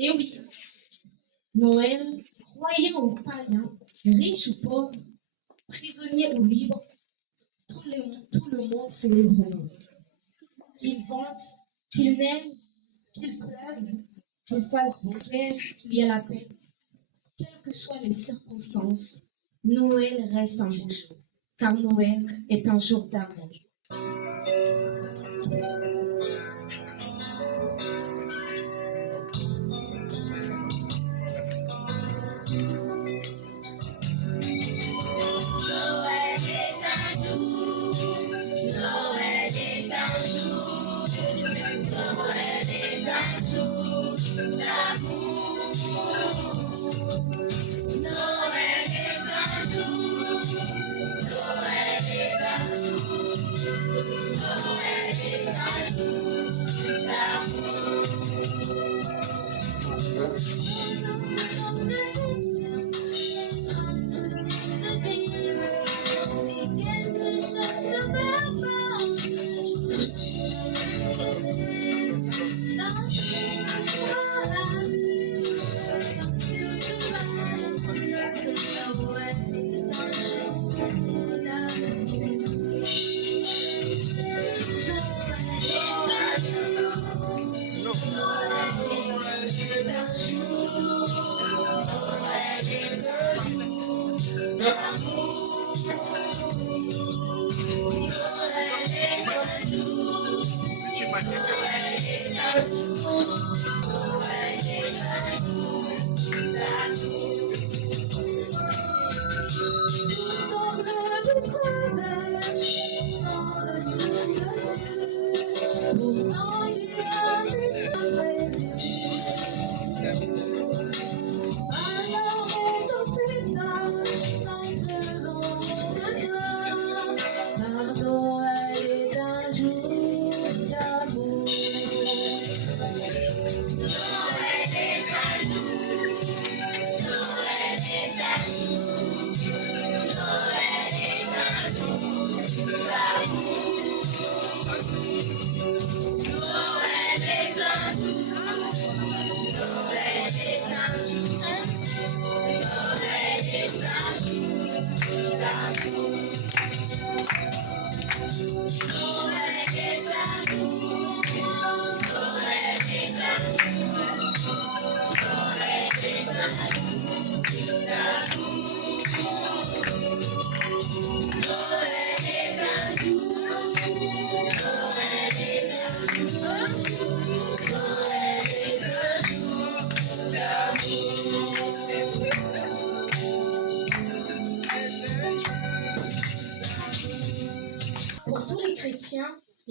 Et oui, Noël, croyant ou païen, riche ou pauvre, prisonnier ou libre, tout le monde célèbre Noël. Qu'il vente, qu'il neige, qu'il pleuve, qu'il fasse guerre, qu'il y ait la paix. Quelles que soient les circonstances, Noël reste un beau jour, car Noël est un jour d'amour.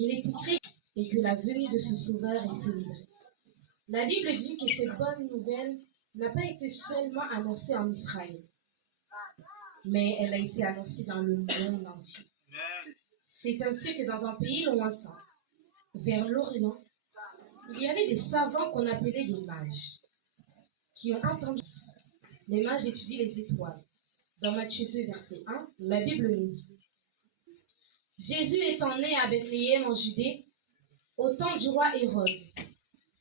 Il est écrit et que la venue de ce Sauveur est célébrée. La Bible dit que cette bonne nouvelle n'a pas été seulement annoncée en Israël, mais elle a été annoncée dans le monde entier. C'est ainsi que dans un pays lointain, vers l'Orient, il y avait des savants qu'on appelait des mages, qui ont entendu. Les mages étudient les étoiles. Dans Matthieu 2, verset 1, la Bible nous dit: Jésus étant né à Bethléem en Judée, au temps du roi Hérode,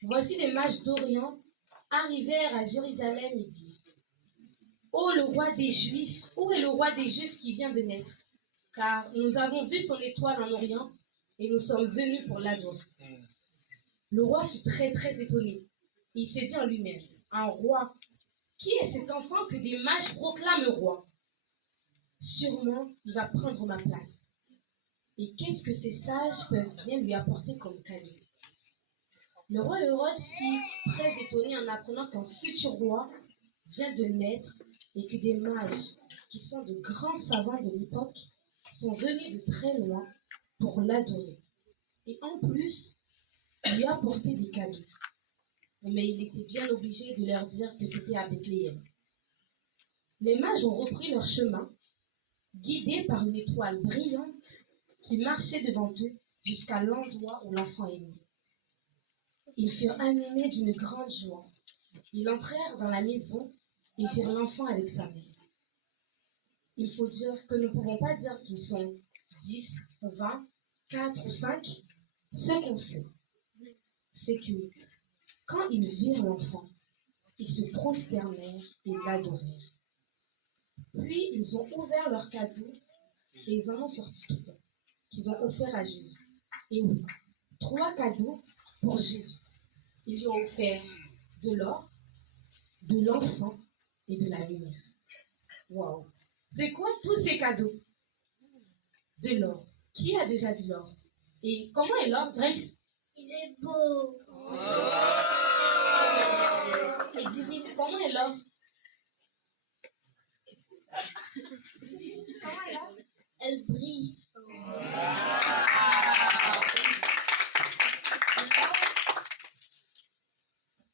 voici des mages d'Orient arrivèrent à Jérusalem et dirent: Ô le roi des Juifs, où est le roi des Juifs qui vient de naître? Car nous avons vu son étoile en Orient et nous sommes venus pour l'adorer. Le roi fut très très étonné. Il se dit en lui-même: un roi? Qui est cet enfant que des mages proclament roi? Sûrement, il va prendre ma place. Et qu'est-ce que ces sages peuvent bien lui apporter comme cadeau? Le roi Hérode fut très étonné en apprenant qu'un futur roi vient de naître et que des mages, qui sont de grands savants de l'époque, sont venus de très loin pour l'adorer. Et en plus, lui apporter des cadeaux. Mais il était bien obligé de leur dire que c'était à Bethléem. Les mages ont repris leur chemin, guidés par une étoile brillante qui marchait devant eux jusqu'à l'endroit où l'enfant est né. Ils furent animés d'une grande joie. Ils entrèrent dans la maison et virent l'enfant avec sa mère. Il faut dire que nous ne pouvons pas dire qu'ils sont 10, 20, 4 ou 5. Ce qu'on sait, c'est que quand ils virent l'enfant, ils se prosternèrent et l'adorèrent. Puis ils ont ouvert leurs cadeaux et ils en ont sorti 3 qu'ils ont offerts à Jésus. Et oui, 3 cadeaux pour Jésus. Ils lui ont offert de l'or, de l'encens et de la myrrhe. Waouh! C'est quoi tous ces cadeaux? De l'or. Qui a déjà vu l'or? Et comment est l'or, Grace? Il est beau. Et divine, comment est l'or? Comment est l'or? Elle brille.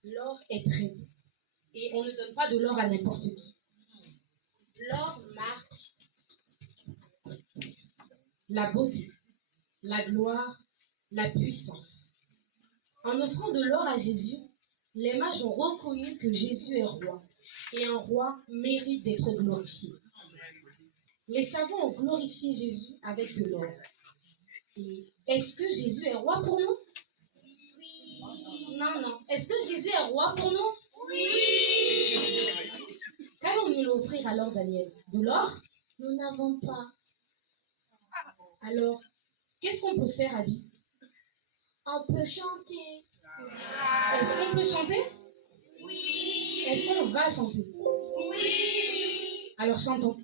L'or est très beau. Et on ne donne pas de l'or à n'importe qui. L'or marque la beauté, la gloire, la puissance. En offrant de l'or à Jésus, les mages ont reconnu que Jésus est roi. Et un roi mérite d'être glorifié. Les savants ont glorifié Jésus avec de l'or. Et est-ce que Jésus est roi pour nous? Oui. Non. Est-ce que Jésus est roi pour nous? Oui. Qu'allons-nous lui offrir alors, Daniel? De l'or? Nous n'avons pas. Alors, qu'est-ce qu'on peut faire, Abby? On peut chanter. Est-ce qu'on peut chanter? Oui. Est-ce qu'on va chanter? Oui. Alors, chantons.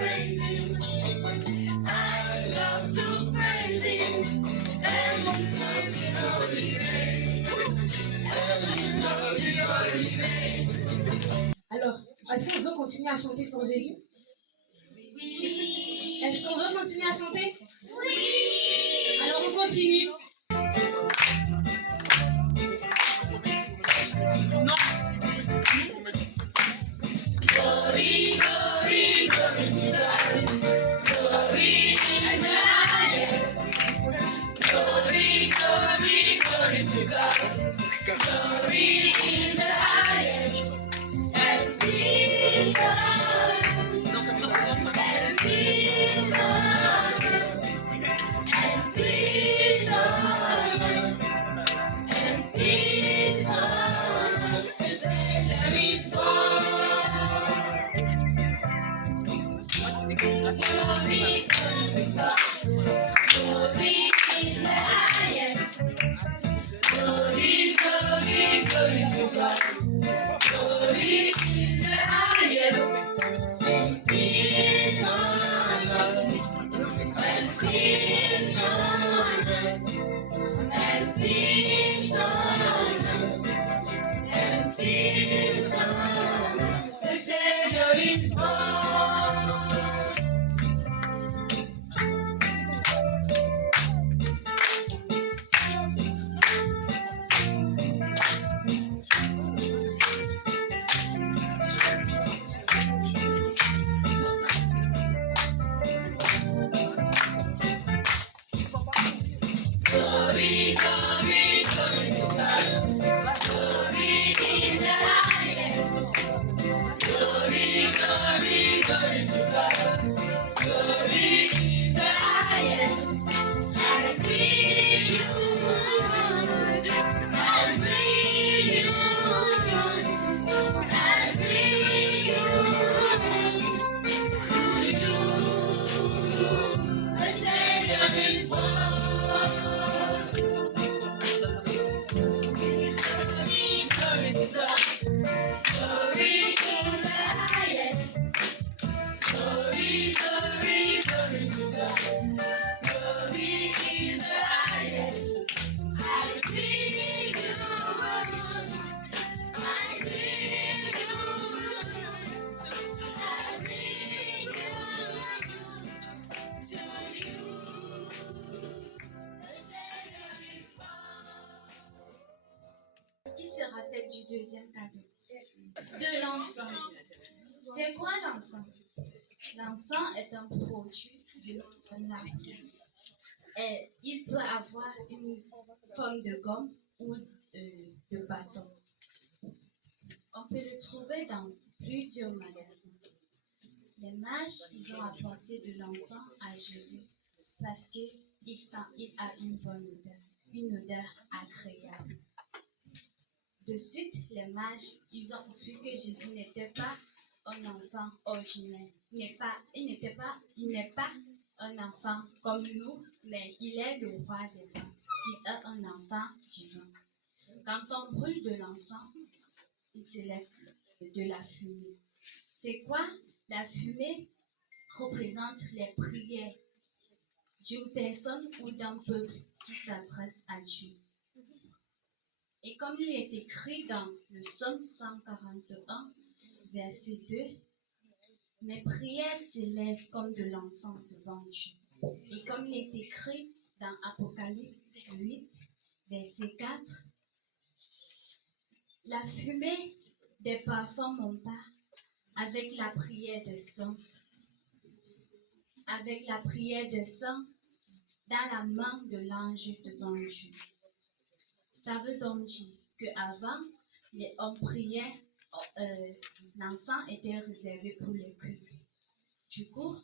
praise Him. I love to praise Him. And love His holy name. And love His holy name. Alors, est-ce qu'on veut continuer à chanter pour Jésus? Oui. Est-ce qu'on veut continuer à chanter? Oui. Alors on continue. Glory, glory, glory to God. Glory in the highest. Glory, glory, glory to God. Glory in the highest. And peace on earth. And peace on earth. And peace on earth. And peace on earth. The Savior is born. Glory, glory to God. Glory is the highest. Glory, glory, glory to God. Glory in the highest. And peace on earth. And peace on earth. And peace on earth. And peace on earth. The Savior is born. Glory, glory, glory to God. Glory in the highest. Glory, glory, glory to God. Glory in the highest. And we use, and we use, and we use to you. The Savior is born. Glory to God. Glory in the highest. Glory, glory, glory to God. Glory in the highest. I will use, I will use, I will use to you. The Savior is born. Qui se rappelle du deuxième cadeau? De l'encens. C'est quoi l'encens? L'encens est un produit d'un arbre. Et il peut avoir une forme de gomme ou de bâton. On peut le trouver dans plusieurs magasins. Les mages, ils ont apporté de l'encens à Jésus parce qu'il a une bonne odeur, une odeur agréable. De suite, les mages, ils ont vu que Jésus n'était pas un enfant ordinaire. Il n'est pas un enfant comme nous, mais il est le roi des rois. Il est un enfant divin. Quand on brûle de l'encens, il s'élève de la fumée. C'est quoi? La fumée représente les prières d'une personne ou d'un peuple qui s'adresse à Dieu. Et comme il est écrit dans le Psaume 141, verset 2, mes prières s'élèvent comme de l'encens devant Dieu. Et comme il est écrit dans Apocalypse 8, verset 4, la fumée des parfums monta avec la prière de sang, dans la main de l'ange devant Dieu. Ça veut donc dire qu'avant, les hommes priaient, l'encens était réservé pour les cultes. Du coup,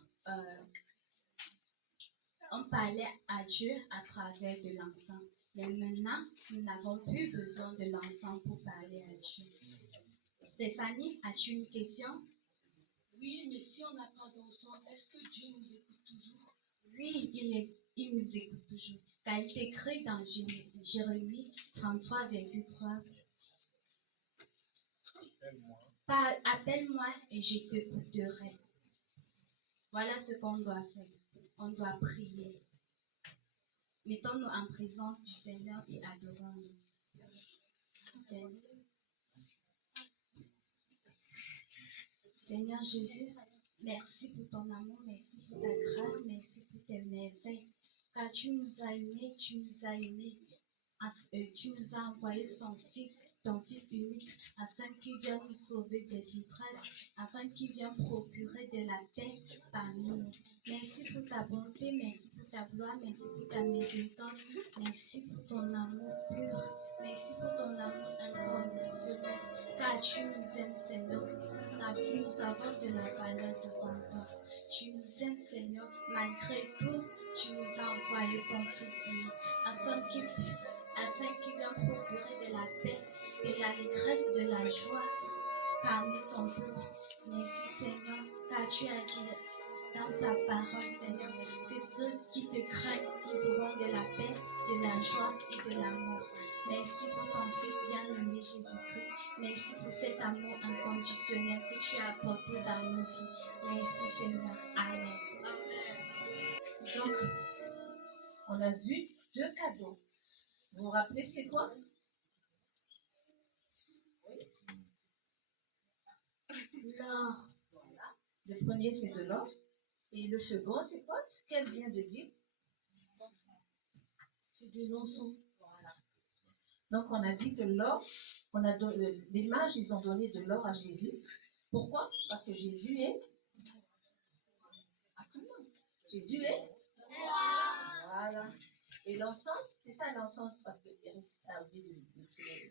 on parlait à Dieu à travers de l'encens. Mais maintenant, nous n'avons plus besoin de l'encens pour parler à Dieu. Stéphanie, as-tu une question? Oui, mais si on n'a pas d'encens, est-ce que Dieu nous écoute toujours? Oui, il nous écoute toujours. Car il est écrit dans Jérémie 33, verset 3. Appelle-moi et je t'écouterai. Voilà ce qu'on doit faire. On doit prier. Mettons-nous en présence du Seigneur et adorons-le. Seigneur Jésus, merci pour ton amour, merci pour ta grâce, merci pour tes merveilles. Car tu nous as aimés, tu nous as envoyé ton Fils unique, afin qu'il vienne nous sauver des détresses, afin qu'il vienne procurer de la paix parmi nous. Merci pour ta bonté, merci pour ta gloire, merci pour ta miséricorde, merci pour ton amour pur, merci pour ton amour inconditionnel, car tu nous aimes, Seigneur. Nous avons de la valeur devant toi. Tu nous aimes, Seigneur, malgré tout, tu nous as envoyé ton Fils unique, afin qu'il vienne procurer de la paix, de l'allégresse, de la joie parmi ton peuple. Merci, Seigneur, car tu as dit dans ta parole, Seigneur, que ceux qui te craignent, ils auront de la paix, de la joie et de l'amour. Merci pour ton Fils bien-aimé Jésus-Christ. Merci pour cet amour inconditionnel que tu as apporté dans nos vies. Merci, Seigneur. Amen. Donc, on a vu 2 cadeaux. Vous vous rappelez, c'est quoi? L'or. Voilà. Le premier, c'est de l'or. Et le second, c'est quoi? Ce qu'elle vient de dire? C'est de l'encens. Voilà. Donc, on a dit que l'or, les mages, ils ont donné de l'or à Jésus. Pourquoi? Parce que Jésus est... Jésus est... Voilà. Et l'encens, c'est ça l'encens, parce que Iris a oublié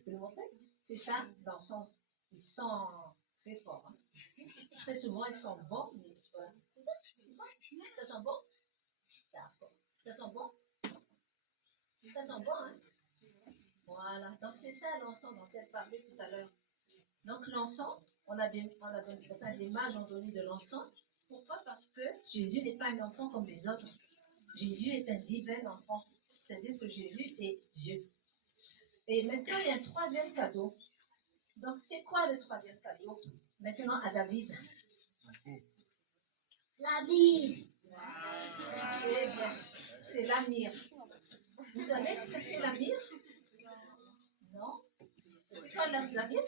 de le montrer. C'est ça l'encens. Ils sont très forts. Hein. Très souvent, ils sont bons, mais voilà. Ça sent bon? D'accord. Ça sent bon? Ça sent bon, hein? Voilà. Donc, c'est ça l'encens dont elle parlait tout à l'heure. Donc, l'encens, les mages ont donné de l'encens. Pourquoi? Parce que Jésus n'est pas un enfant comme les autres. Jésus est un divin enfant. C'est-à-dire que Jésus est Dieu. Et maintenant, il y a un 3e cadeau. Donc, c'est quoi le 3e cadeau? Maintenant, à David. La myrrhe. C'est bien. C'est la myrrhe. Vous savez ce que c'est la myrrhe? Non? C'est quoi la myrrhe?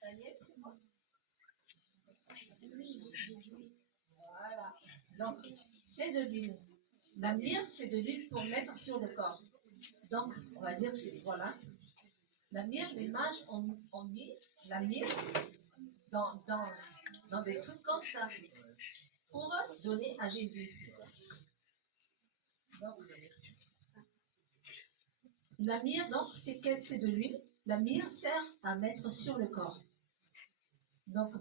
Daniel, c'est quoi? Voilà. Donc, c'est de l'huile. La myrrhe, c'est de l'huile pour mettre sur le corps. Donc, on va dire, voilà. La myrrhe, les mages ont mis la myrrhe dans des trucs comme ça pour donner à Jésus. Donc, la myrrhe, donc, c'est de l'huile. La myrrhe sert à mettre sur le corps. Donc,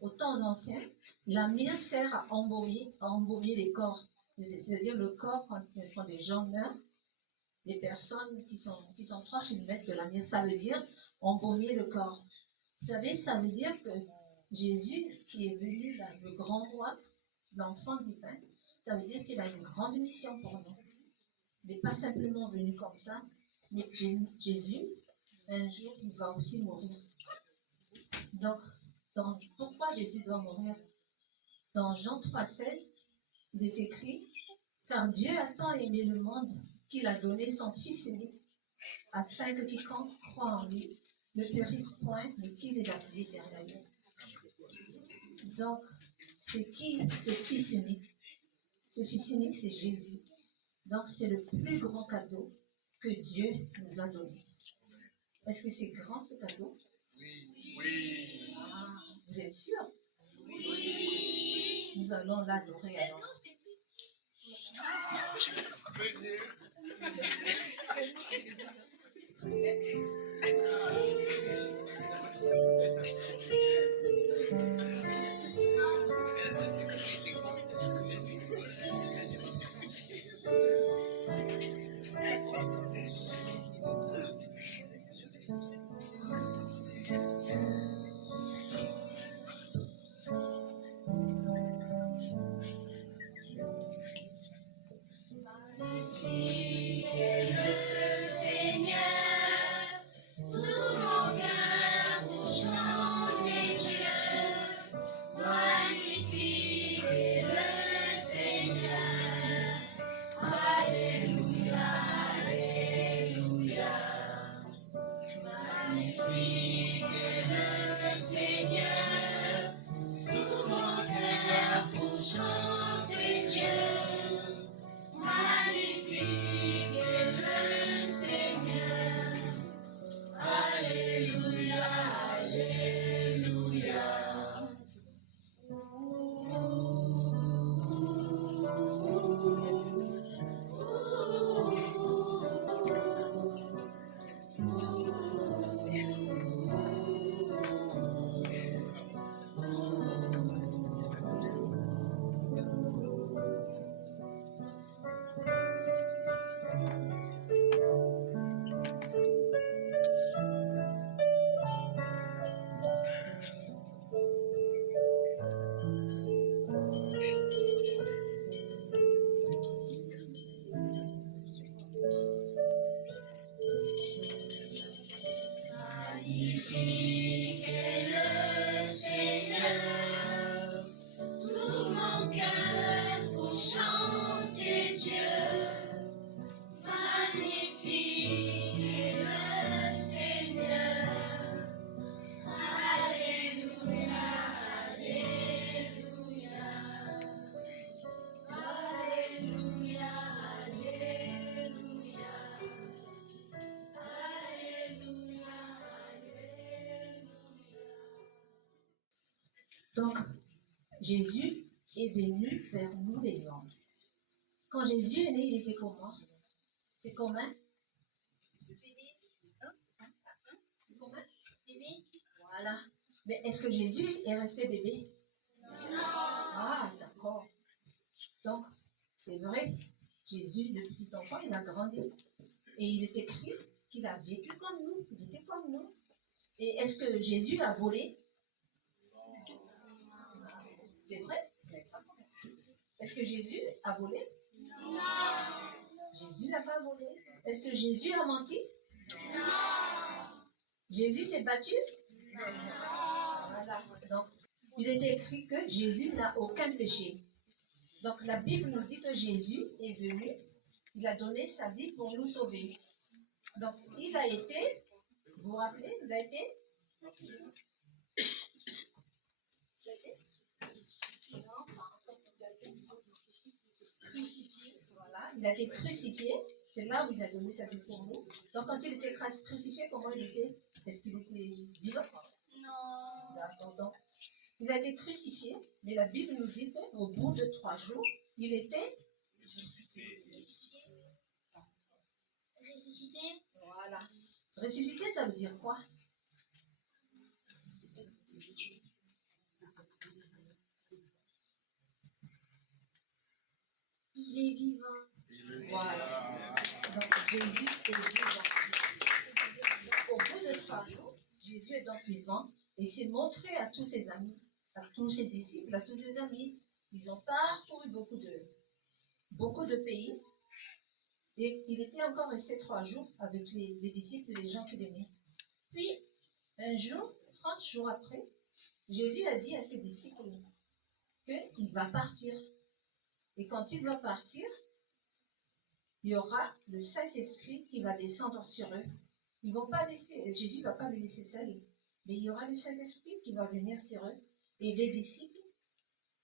aux temps anciens, la myrrhe sert à embaumer les corps. C'est-à-dire le corps, quand des gens meurent, les personnes qui sont proches, ils mettent de la myrrhe. Ça veut dire embaumer le corps. Vous savez, ça veut dire que Jésus, qui est venu, là, le grand roi, l'enfant divin, ça veut dire qu'il a une grande mission pour nous. Il n'est pas simplement venu comme ça, mais Jésus, un jour, il va aussi mourir. Donc, pourquoi Jésus doit mourir? Dans Jean 3,16, il est écrit « Car Dieu a tant aimé le monde qu'il a donné son Fils unique, afin que quiconque croit en lui ne périsse point, mais qu'il ait la vie éternelle. » Donc, c'est qui ce Fils unique? Ce Fils unique, c'est Jésus. Donc, c'est le plus grand cadeau que Dieu nous a donné. Est-ce que c'est grand ce cadeau? Oui. Ah, vous êtes sûr? Oui. Nous allons l'adorer alors. Seigneur. Le Seigneur, tout mon cœur pour chanter Dieu. chante Dieu, magnifique est le Seigneur. Alléluia, Alléluia. Magnifique est le Seigneur, tout mon cœur pour chanter Dieu. Magnifique est le Seigneur. Alléluia, Alléluia. Alléluia, Alléluia. Alléluia, Alléluia. Donc, Jésus est venu vers nous les hommes. Quand Jésus est né, il était comment? C'est comment? Comment? Bébé? Voilà. Mais est-ce que Jésus est resté bébé? Non. Ah, d'accord. Donc, c'est vrai, Jésus, le petit enfant, il a grandi. Et il est écrit qu'il a vécu comme nous. Il était comme nous. Et est-ce que Jésus a volé? C'est vrai? Est-ce que Jésus a volé? Non. Jésus n'a pas volé. Est-ce que Jésus a menti? Non. Jésus s'est battu? Voilà. Donc, il est écrit que Jésus n'a aucun péché. Donc, la Bible nous dit que Jésus est venu, il a donné sa vie pour nous sauver. Donc, il a été, vous vous rappelez, il a été crucifié. Voilà, il a été crucifié. C'est là où il a donné sa vie pour nous. Donc, quand il était crucifié, comment il était? Est-ce qu'il était vivant? Non. D'accord. Donc, il a été crucifié, mais la Bible nous dit qu'au bout de 3 jours, il était Ressuscité? voilà. Ressuscité, ça veut dire quoi? Il est vivant. Voilà. Donc, Jésus est vivant. Au bout de 3 jours, Jésus est donc vivant et s'est montré à tous ses amis, à tous ses disciples, à tous ses amis. Ils ont parcouru beaucoup de pays. Et il était encore resté 3 jours avec les disciples et les gens qu'il aimait. Puis, un jour, 30 jours après, Jésus a dit à ses disciples qu'il va partir. Et quand il va partir, il y aura le Saint-Esprit qui va descendre sur eux. Ils vont pas laisser, Jésus ne va pas les laisser seuls, mais il y aura le Saint-Esprit qui va venir sur eux. Et les disciples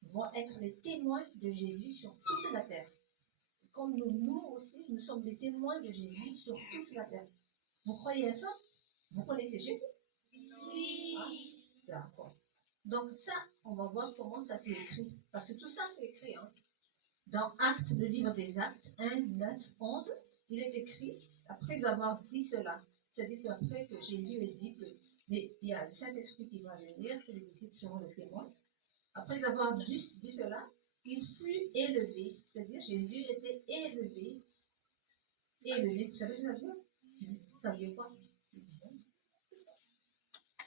vont être les témoins de Jésus sur toute la terre. Comme nous aussi, nous sommes les témoins de Jésus sur toute la terre. Vous croyez à ça? Vous connaissez Jésus? Oui. Ah, d'accord. Donc ça, on va voir comment ça s'est écrit. Parce que tout ça, c'est écrit. Hein. Dans Actes, le livre des Actes, 1, 9, 11, il est écrit, après avoir dit cela, c'est-à-dire qu'après que Jésus ait dit que mais il y a le Saint-Esprit qui va venir, que les disciples seront les témoins, après avoir dit cela, il fut élevé, c'est-à-dire Jésus était élevé. Élevé, vous savez ce que ça veut dire? Ça veut dire quoi?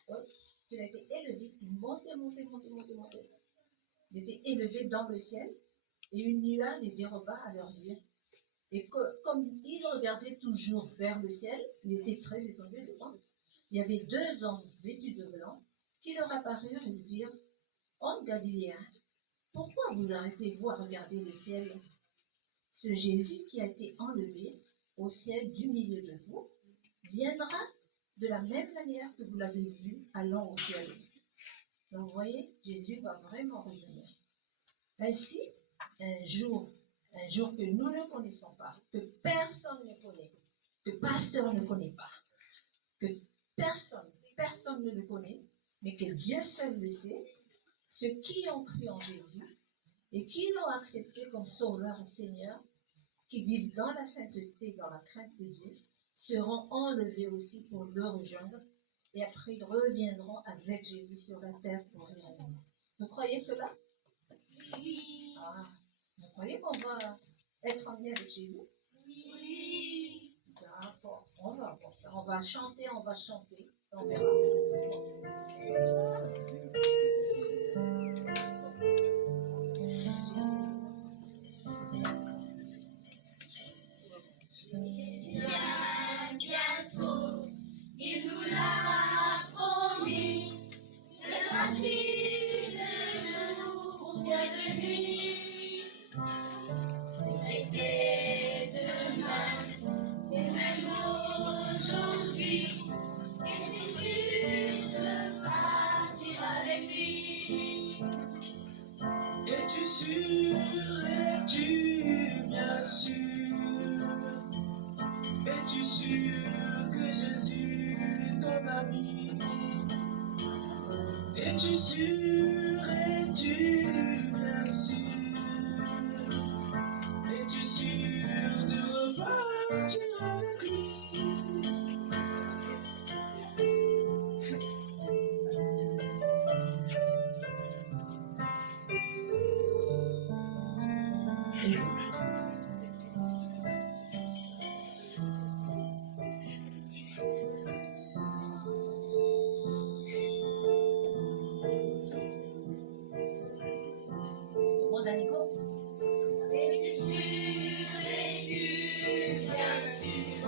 Oui, il a été élevé, il montait. Il était élevé dans le ciel et une nuage les déroba à leurs yeux. Et comme il regardait toujours vers le ciel, il était très étonné, je pense. Il y avait 2 hommes vêtus de blanc qui leur apparurent et lui dirent: Hommes Galiléens, pourquoi vous arrêtez-vous à regarder le ciel? Ce Jésus qui a été enlevé au ciel du milieu de vous viendra de la même manière que vous l'avez vu allant au ciel. Donc vous voyez, Jésus va vraiment revenir. Ainsi, un jour que nous ne connaissons pas, que personne ne connaît, que pasteur ne connaît pas, que personne ne le connaît, mais que Dieu seul le sait, ceux qui ont cru en Jésus et qui l'ont accepté comme sauveur et Seigneur, qui vivent dans la sainteté, dans la crainte de Dieu, seront enlevés aussi pour le rejoindre et après ils reviendront avec Jésus sur la terre pour y régner. Vous croyez cela? Oui. Ah, vous croyez qu'on va être emmené avec Jésus? Oui. D'accord, on va voir ça. On va chanter, on verra. Bien, bientôt, il nous l'a promis. Viendra-t-il de jour ou bien de nuit? Si c'était demain ou même aujourd'hui, es-tu sûr de partir avec lui? Es-tu sûr, es-tu bien sûr? Es-tu sûr que Jésus est ton ami? Es-tu sûr, es-tu bien sûr? Es-tu sûr de repartir avec lui? Demande à Nico. Es-tu sûr, es-tu bien sûr?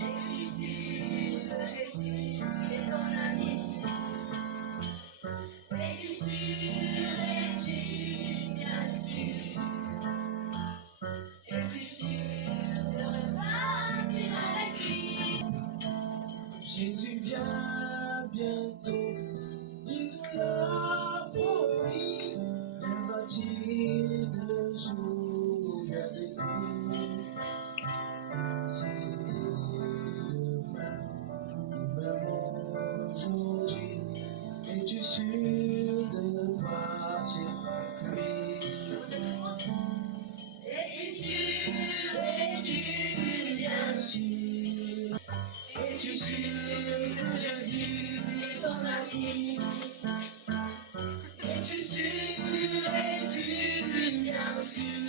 Es-tu sûr que Jésus est ton ami? Es-tu sûr, es-tu bien sûr? Es-tu sûr de repartir avec lui? Jésus vient bientôt, il nous l'a promis. Viendra-t-il de jour ou bien de nuit? Si c'était demain ou même aujourd'hui, es-tu sûr de partir avec lui? Es-tu sûr, es-tu bien sûr? Es-tu sûr que Jésus est ton ami? Es-tu sûr, es-tu bien sûr?